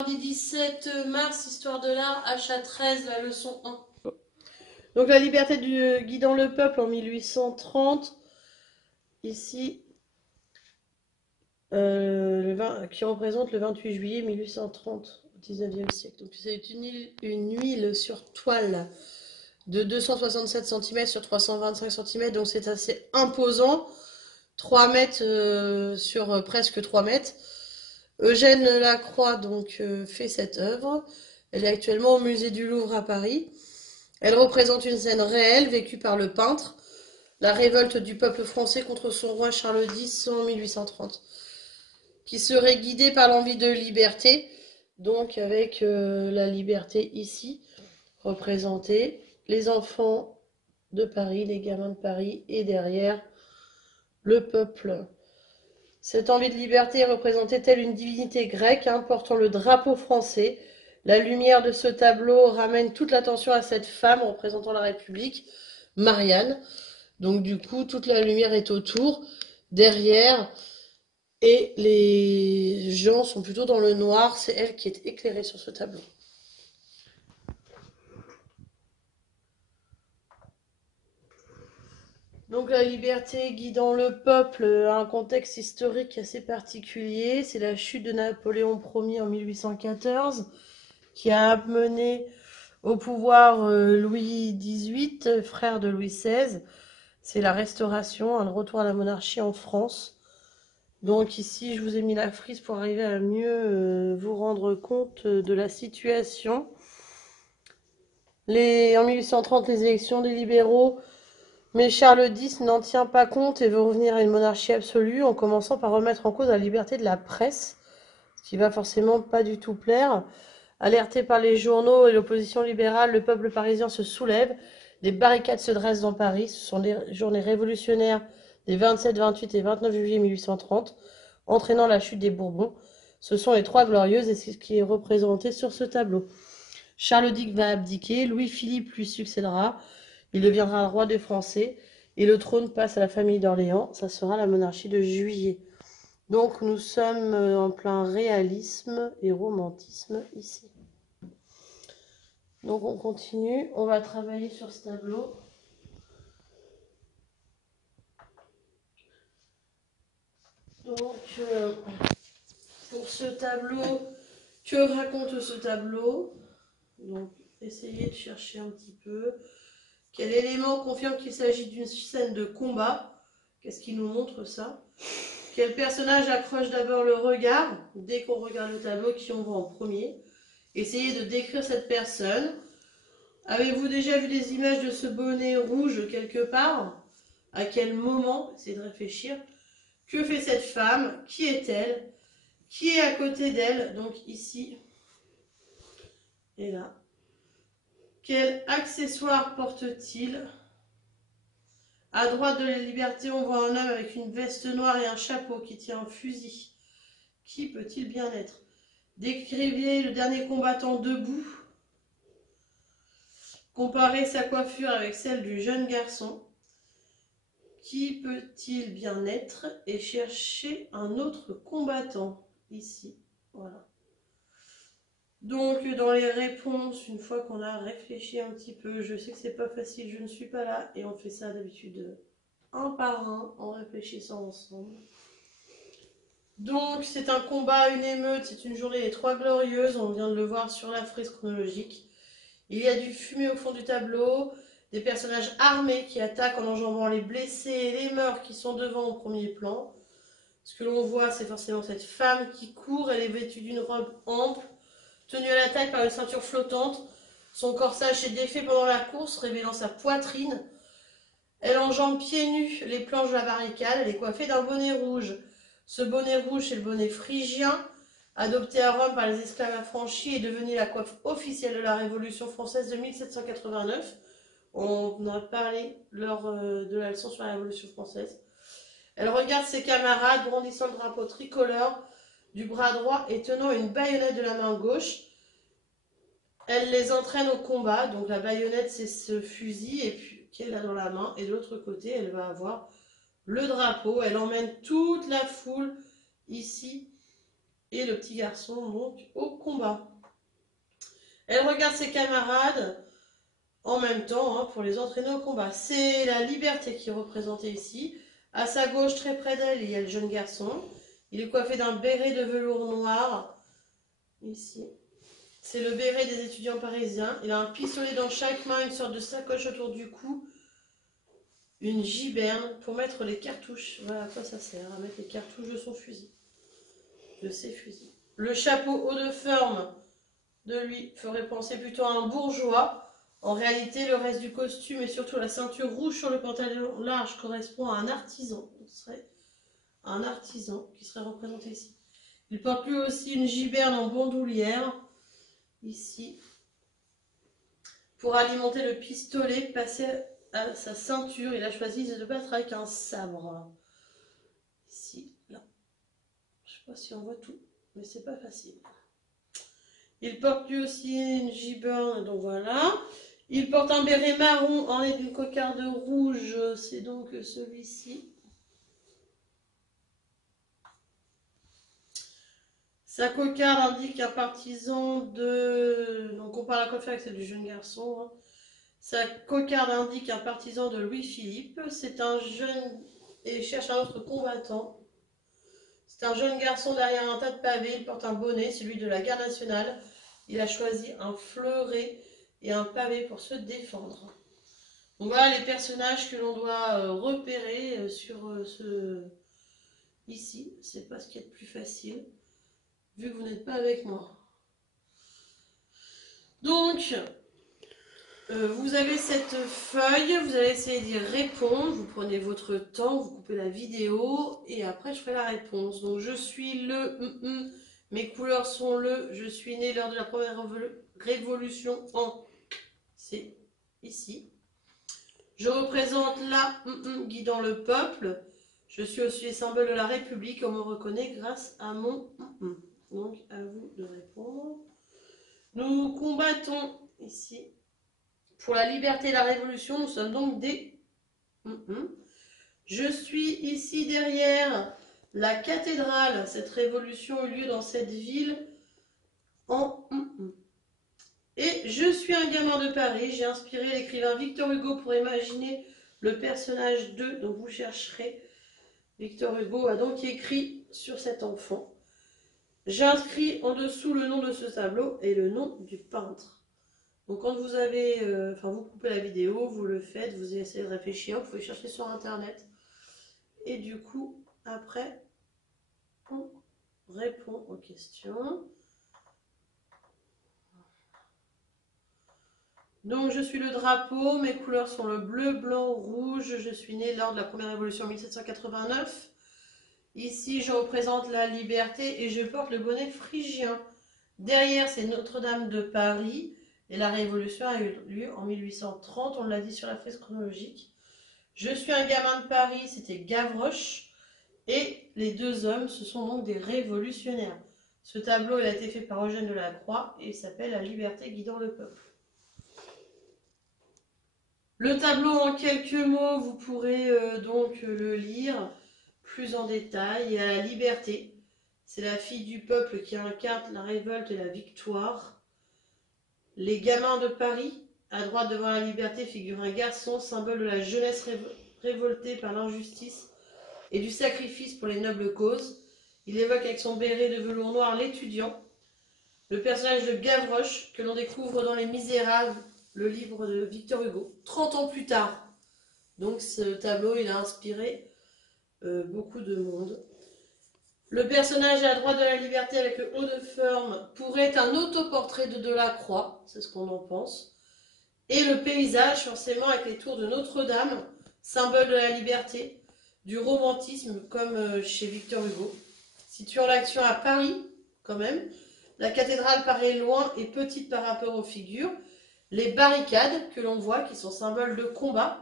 Mardi 17 mars, Histoire de l'art, HA13, la leçon 1. Donc la liberté guidant le peuple en 1830, ici, qui représente le 28 juillet 1830 au 19e siècle. Donc c'est une huile sur toile de 267 cm sur 325 cm, donc c'est assez imposant. 3 mètres sur presque 3 mètres. Eugène Lacroix donc fait cette œuvre. Elle est actuellement au musée du Louvre à Paris. Elle représente une scène réelle vécue par le peintre, la révolte du peuple français contre son roi Charles X en 1830, qui serait guidé par l'envie de liberté, donc avec la liberté ici représentée, les enfants de Paris, les gamins de Paris, et derrière le peuple. Cette envie de liberté est représentée telle une divinité grecque portant le drapeau français. La lumière de ce tableau ramène toute l'attention à cette femme représentant la République, Marianne. Donc du coup, toute la lumière est autour, derrière, et les gens sont plutôt dans le noir. C'est elle qui est éclairée sur ce tableau. Donc la liberté guidant le peuple a un contexte historique assez particulier. C'est la chute de Napoléon Ier en 1814 qui a amené au pouvoir Louis XVIII, frère de Louis XVI. C'est la restauration, un retour à la monarchie en France. Donc ici, je vous ai mis la frise pour arriver à mieux vous rendre compte de la situation. En 1830, les élections des libéraux, mais Charles X n'en tient pas compte et veut revenir à une monarchie absolue en commençant par remettre en cause la liberté de la presse, ce qui va forcément pas du tout plaire. Alerté par les journaux et l'opposition libérale, le peuple parisien se soulève. Des barricades se dressent dans Paris. Ce sont les journées révolutionnaires des 27, 28 et 29 juillet 1830, entraînant la chute des Bourbons. Ce sont les Trois Glorieuses et c'est ce qui est représenté sur ce tableau. Charles X va abdiquer, Louis-Philippe lui succédera, il deviendra roi des Français et le trône passe à la famille d'Orléans. Ça sera la monarchie de Juillet. Donc nous sommes en plein réalisme et romantisme ici. Donc on continue, on va travailler sur ce tableau. Donc pour ce tableau, que raconte ce tableau? Donc essayez de chercher un petit peu. Quel élément confirme qu'il s'agit d'une scène de combat? Qu'est-ce qui nous montre ça? Quel personnage accroche d'abord le regard? Dès qu'on regarde le tableau, qui on voit en premier? Essayez de décrire cette personne. Avez-vous déjà vu des images de ce bonnet rouge quelque part? À quel moment? Essayez de réfléchir. Que fait cette femme? Qui est-elle? Qui est à côté d'elle? Donc ici et là. Quel accessoire porte-t-il? À droite de la liberté, on voit un homme avec une veste noire et un chapeau qui tient un fusil. Qui peut-il bien être? Décrivez le dernier combattant debout. Comparez sa coiffure avec celle du jeune garçon. Qui peut-il bien être? Et chercher un autre combattant. Ici, voilà. Donc dans les réponses, une fois qu'on a réfléchi un petit peu, je sais que c'est pas facile, je ne suis pas là, et on fait ça d'habitude un par un, en réfléchissant ensemble. Donc c'est un combat, une émeute, c'est une journée des Trois Glorieuses, on vient de le voir sur la frise chronologique. Il y a du fumée au fond du tableau, des personnages armés qui attaquent en enjambant les blessés et les morts qui sont devant au premier plan. Ce que l'on voit, c'est forcément cette femme qui court, elle est vêtue d'une robe ample, tenue à la taille par une ceinture flottante. Son corsage est défait pendant la course, révélant sa poitrine. Elle enjambe pieds nus les planches de la barricade. Elle est coiffée d'un bonnet rouge. Ce bonnet rouge, c'est le bonnet phrygien, adopté à Rome par les esclaves affranchis et devenu la coiffe officielle de la Révolution française de 1789. On en a parlé lors de la leçon sur la Révolution française. Elle regarde ses camarades brandissant le drapeau tricolore du bras droit et tenant une baïonnette de la main gauche. Elle les entraîne au combat, donc la baïonnette c'est ce fusil et puis qu'elle a dans la main, et de l'autre côté elle va avoir le drapeau, elle emmène toute la foule ici et le petit garçon donc au combat. Elle regarde ses camarades en même temps pour les entraîner au combat. C'est la liberté qui est représentée ici. À sa gauche, très près d'elle, il y a le jeune garçon. Il est coiffé d'un béret de velours noir. Ici. C'est le béret des étudiants parisiens. Il a un pistolet dans chaque main, une sorte de sacoche autour du cou. Une giberne pour mettre les cartouches. Voilà à quoi ça sert, à mettre les cartouches de son fusil. De ses fusils. Le chapeau haut de forme de lui ferait penser plutôt à un bourgeois. En réalité, le reste du costume et surtout la ceinture rouge sur le pantalon large correspond à un artisan. Ce serait un artisan qui serait représenté ici. Il porte lui aussi une giberne en bandoulière, ici, pour alimenter le pistolet passé à sa ceinture. Il a choisi de battre avec un sabre. Ici, là. Je ne sais pas si on voit tout, mais c'est pas facile. Il porte lui aussi une giberne, donc voilà. Il porte un béret marron orné d'une cocarde rouge, c'est donc celui-ci. Sa cocarde indique un partisan de... Donc on parle à coiffure avec celle du jeune garçon. Sa cocarde indique un partisan de Louis-Philippe. C'est un jeune... Et cherche un autre combattant. C'est un jeune garçon derrière un tas de pavés. Il porte un bonnet, celui de la garde nationale. Il a choisi un fleuret et un pavé pour se défendre. Donc voilà les personnages que l'on doit repérer sur ce... Ici, c'est pas ce qui est le plus facile, vu que vous n'êtes pas avec moi. Donc, vous avez cette feuille, vous allez essayer d'y répondre, vous prenez votre temps, vous coupez la vidéo, et après je ferai la réponse. Donc je suis le... Mes couleurs sont le... Je suis né lors de la première révolution en... C'est ici. Je représente la guidant le peuple. Je suis aussi le symbole de la République. On me reconnaît grâce à mon Donc, à vous de répondre. Nous combattons ici pour la liberté et la révolution. Nous sommes donc des Je suis ici derrière la cathédrale. Cette révolution a eu lieu dans cette ville en Et je suis un gamin de Paris. J'ai inspiré l'écrivain Victor Hugo pour imaginer le personnage de... Donc vous chercherez. Victor Hugo a donc écrit sur cet enfant. J'ai inscrit en dessous le nom de ce tableau et le nom du peintre. Donc quand vous avez... vous coupez la vidéo, vous le faites, vous essayez de réfléchir, vous pouvez chercher sur internet. Et du coup, après, on répond aux questions. Donc je suis le drapeau, mes couleurs sont le bleu, blanc, rouge. Je suis né lors de la première révolution en 1789. Ici je représente la liberté et je porte le bonnet phrygien. Derrière c'est Notre-Dame de Paris et la révolution a eu lieu en 1830, on l'a dit sur la fresque chronologique. Je suis un gamin de Paris, c'était Gavroche. Et les deux hommes, ce sont donc des révolutionnaires. Ce tableau il a été fait par Eugène Delacroix et il s'appelle La liberté guidant le peuple. Le tableau en quelques mots, vous pourrez donc le lire plus en détail. Et à la liberté, c'est la fille du peuple qui incarne la révolte et la victoire. Les gamins de Paris, à droite devant la liberté, figure un garçon, symbole de la jeunesse révoltée par l'injustice et du sacrifice pour les nobles causes. Il évoque avec son béret de velours noir l'étudiant. Le personnage de Gavroche, que l'on découvre dans Les Misérables, le livre de Victor Hugo, 30 ans plus tard. Donc ce tableau, il a inspiré beaucoup de monde. Le personnage à droite de la liberté avec le haut de forme pourrait être un autoportrait de Delacroix, c'est ce qu'on en pense. Et le paysage, forcément, avec les tours de Notre-Dame, symbole de la liberté, du romantisme, comme chez Victor Hugo. Situant l'action à Paris, quand même, la cathédrale paraît loin et petite par rapport aux figures. Les barricades que l'on voit, qui sont symboles de combat,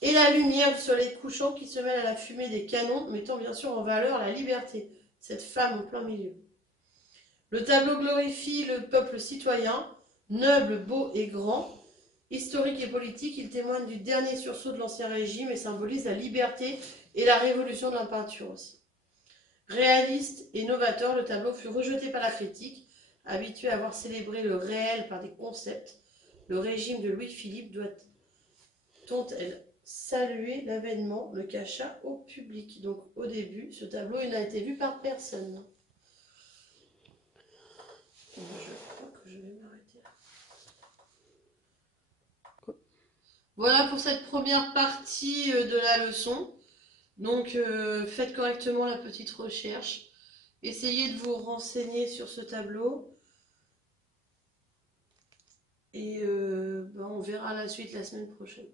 et la lumière du soleil couchant qui se mêle à la fumée des canons, mettant bien sûr en valeur la liberté, cette femme au plein milieu. Le tableau glorifie le peuple citoyen, noble, beau et grand. Historique et politique, il témoigne du dernier sursaut de l'Ancien Régime et symbolise la liberté et la révolution de la peinture aussi. Réaliste et novateur, le tableau fut rejeté par la critique, habitué à voir célébrer le réel par des concepts. Le régime de Louis-Philippe doit-elle saluer l'avènement, le cacha au public. Donc au début, ce tableau il n'a été vu par personne. Je crois que je vais m'arrêter là. Voilà pour cette première partie de la leçon. Donc faites correctement la petite recherche. Essayez de vous renseigner sur ce tableau. Et on verra la suite la semaine prochaine.